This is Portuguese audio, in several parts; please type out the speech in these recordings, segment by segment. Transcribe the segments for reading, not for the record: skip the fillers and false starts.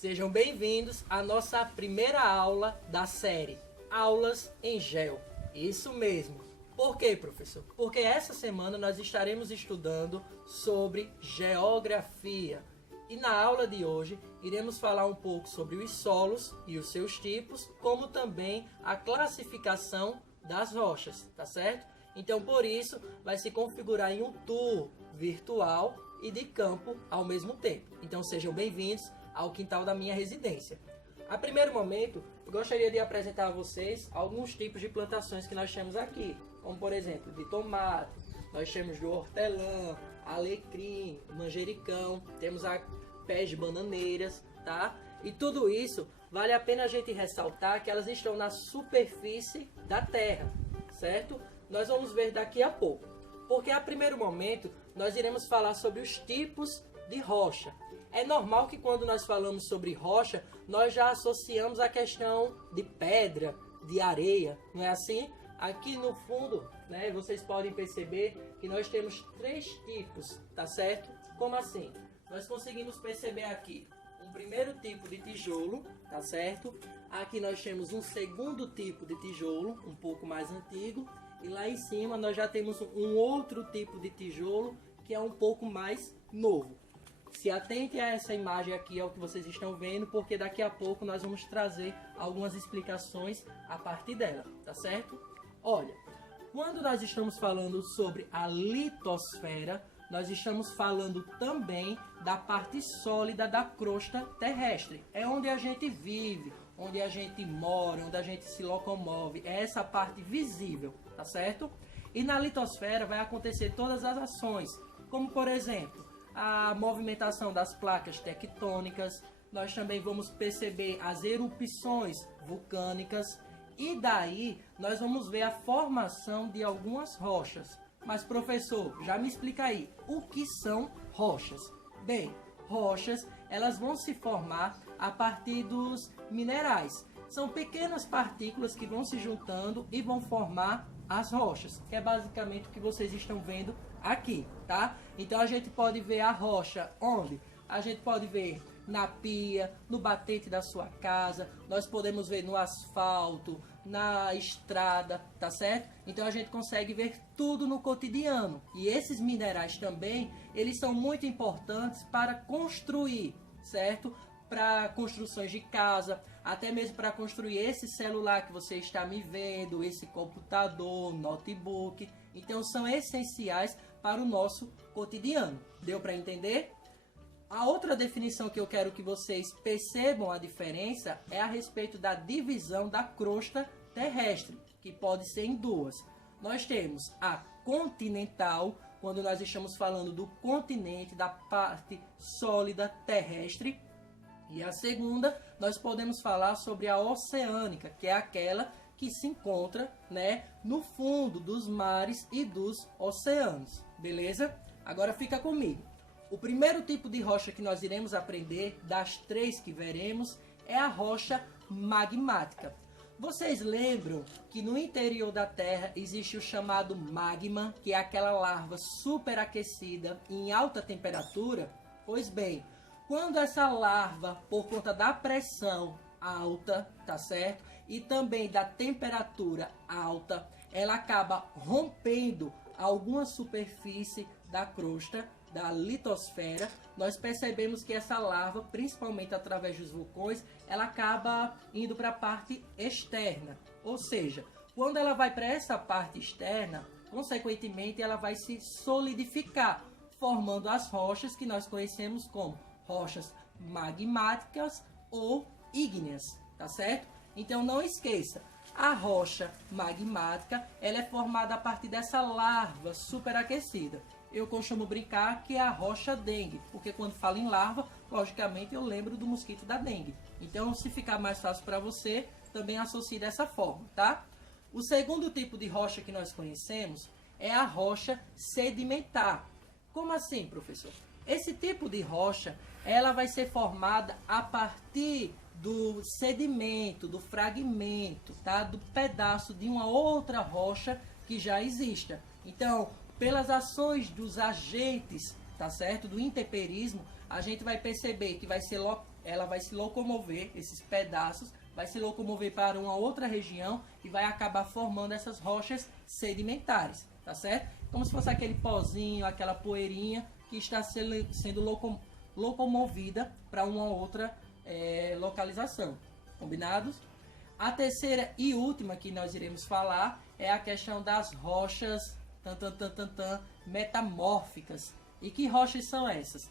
Sejam bem-vindos à nossa primeira aula da série Aulas em Geo. Isso mesmo. Por quê, professor? Porque essa semana nós estaremos estudando sobre geografia. E na aula de hoje iremos falar um pouco sobre os solos e os seus tipos, como também a classificação das rochas, tá certo? Então, por isso, vai se configurar em um tour virtual e de campo ao mesmo tempo. Então, sejam bem-vindos ao quintal da minha residência. A primeiro momento, eu gostaria de apresentar a vocês alguns tipos de plantações que nós temos aqui, como por exemplo, de tomate, nós temos de hortelã, alecrim, manjericão, temos pés de bananeiras, tá? E tudo isso, vale a pena a gente ressaltar que elas estão na superfície da terra, certo? Nós vamos ver daqui a pouco, porque a primeiro momento nós iremos falar sobre os tipos de rocha. É normal que quando nós falamos sobre rocha, nós já associamos a questão de pedra, de areia, não é assim? Aqui no fundo, né, vocês podem perceber que nós temos três tipos, tá certo? Como assim? Nós conseguimos perceber aqui um primeiro tipo de tijolo, tá certo? Aqui nós temos um segundo tipo de tijolo, um pouco mais antigo, e lá em cima nós já temos um outro tipo de tijolo que é um pouco mais novo. Se atente a essa imagem aqui, ao que vocês estão vendo, porque daqui a pouco nós vamos trazer algumas explicações a partir dela, tá certo? Olha, quando nós estamos falando sobre a litosfera, nós estamos falando também da parte sólida da crosta terrestre. É onde a gente vive, onde a gente mora, onde a gente se locomove. É essa parte visível, tá certo? E na litosfera vai acontecer todas as ações, como por exemplo, a movimentação das placas tectônicas. Nós também vamos perceber as erupções vulcânicas. E daí nós vamos ver a formação de algumas rochas. Mas professor, já me explica aí, o que são rochas? Bem, rochas, elas vão se formar a partir dos minerais. São pequenas partículas que vão se juntando e vão formar as rochas, que é basicamente o que vocês estão vendo aqui, tá? Então a gente pode ver a rocha onde? A gente pode ver na pia, no batente da sua casa, nós podemos ver no asfalto, na estrada, tá certo? Então a gente consegue ver tudo no cotidiano. E esses minerais também, eles são muito importantes para construir, certo? Para construções de casa, até mesmo para construir esse celular que você está me vendo, esse computador, notebook. Então são essenciais para o nosso cotidiano. Deu para entender? A outra definição que eu quero que vocês percebam a diferença é a respeito da divisão da crosta terrestre, que pode ser em duas. Nós temos a continental, quando nós estamos falando do continente, da parte sólida terrestre. E a segunda, nós podemos falar sobre a oceânica, que é aquela que se encontra, né, no fundo dos mares e dos oceanos. Beleza? Agora fica comigo. O primeiro tipo de rocha que nós iremos aprender, das três que veremos, é a rocha magmática. Vocês lembram que no interior da Terra existe o chamado magma, que é aquela larva superaquecida em alta temperatura? Pois bem, quando essa larva, por conta da pressão alta, tá certo? E também da temperatura alta, ela acaba rompendo alguma superfície da crosta, da litosfera. Nós percebemos que essa larva, principalmente através dos vulcões, ela acaba indo para a parte externa. Ou seja, quando ela vai para essa parte externa, consequentemente ela vai se solidificar, formando as rochas que nós conhecemos como rochas magmáticas ou ígneas, tá certo? Então não esqueça, a rocha magmática, ela é formada a partir dessa larva superaquecida. Eu costumo brincar que é a rocha dengue, porque quando falo em larva, logicamente eu lembro do mosquito da dengue. Então, se ficar mais fácil para você, também associe dessa forma, tá? O segundo tipo de rocha que nós conhecemos é a rocha sedimentar. Como assim, professor? Esse tipo de rocha, ela vai ser formada a partir do sedimento, do fragmento, tá? Do pedaço de uma outra rocha que já exista. Então, pelas ações dos agentes, tá certo? Do intemperismo, a gente vai perceber que vai ser ela vai se locomover, esses pedaços, vai se locomover para uma outra região e vai acabar formando essas rochas sedimentares, tá certo? Como se fosse aquele pozinho, aquela poeirinha que está sendo locomovida para uma outra localização. Combinados? A terceira e última que nós iremos falar é a questão das rochas metamórficas. E que rochas são essas?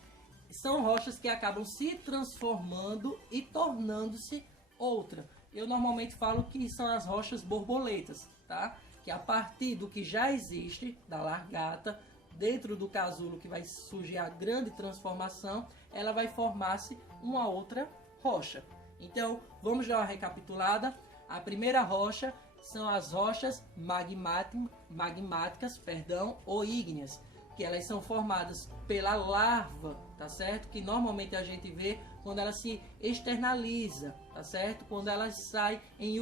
São rochas que acabam se transformando e tornando-se outra. Eu normalmente falo que são as rochas borboletas, tá? Que a partir do que já existe, da largata, dentro do casulo que vai surgir a grande transformação, ela vai formar-se uma outra rocha. Então, vamos dar uma recapitulada. A primeira rocha são as rochas magmáticas, ou ígneas, que elas são formadas pela lava, tá certo? Que normalmente a gente vê quando ela se externaliza, tá certo? Quando ela sai em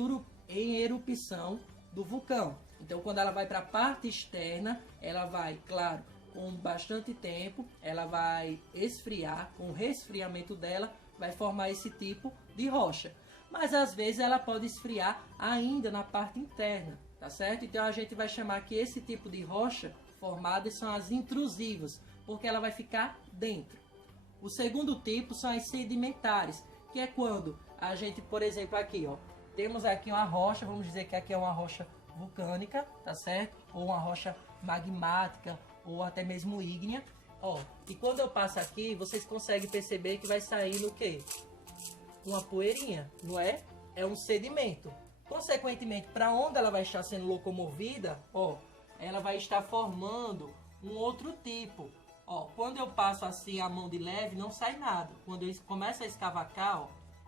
erupção do vulcão. Então, quando ela vai para a parte externa, ela vai, claro, com bastante tempo, ela vai esfriar, com o resfriamento dela, vai formar esse tipo de rocha. Mas às vezes ela pode esfriar ainda na parte interna, tá certo? Então a gente vai chamar que esse tipo de rocha formadas são as intrusivas, porque ela vai ficar dentro. O segundo tipo são as sedimentares, que é quando a gente, por exemplo, aqui, ó, temos aqui uma rocha, vamos dizer que aqui é uma rocha vulcânica, tá certo? Ou uma rocha magmática, ou até mesmo ígnea. Ó, e quando eu passo aqui, vocês conseguem perceber que vai saindo o quê? Uma poeirinha, não é? É um sedimento. Consequentemente, para onde ela vai estar sendo locomovida, ó, ela vai estar formando um outro tipo. Ó, quando eu passo assim a mão de leve, não sai nada. Quando eu começo a escavacar, ó,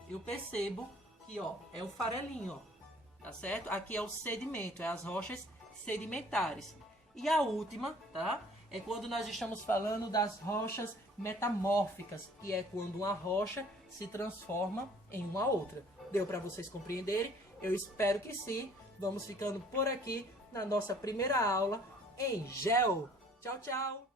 eu percebo que, ó, é o farelinho, ó, tá certo? Aqui é o sedimento, é as rochas sedimentares. E a última, tá? É quando nós estamos falando das rochas metamórficas, que é quando uma rocha se transforma em uma outra. Deu para vocês compreenderem? Eu espero que sim. Vamos ficando por aqui na nossa primeira aula em Geo. Tchau, tchau!